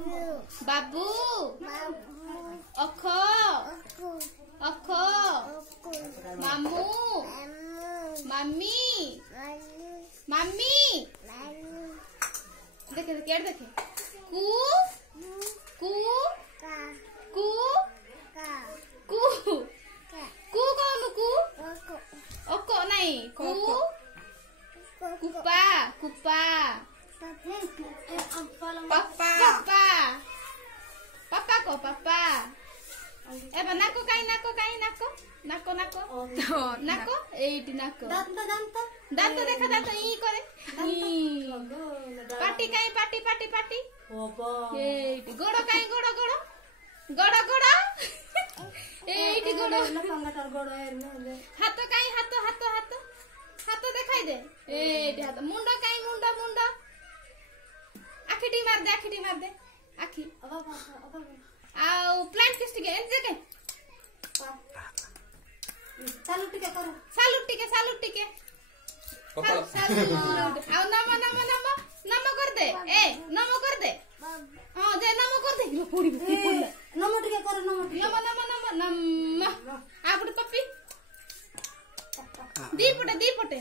बाबू अख अख मामू मम्मी मम्मी देखे देखे देखे कू कू कू कू कू कौन कू ओको नहीं कू कुप्पा कुप्पा पापा पापा पापा को पापा एबा नाको काई नाको नाको नाको नाको एइटी नाको दांत देखा दांत ई करे पाटी काई पाटी पाटी पाटी एइटी गोड़ो काई गोड़ो गोड़ो गोड़ो गोड़ो एइटी गोड़ो हाथ काई हाथ हाथ हाथ हाथ देखाई दे एइटी हाथ मुंडो काई मुंडो मुंडो आखिटी मार दे आखी आउ प्लांट किस टिके एन जके सालूट टिके करो सालूट टिके आउ नम नम नम नम कर दे ए नम कर दे हां जे नम कर दे पोड़ी नम टिके करो नम नम नम नम आपड़ पप्पी दी पटे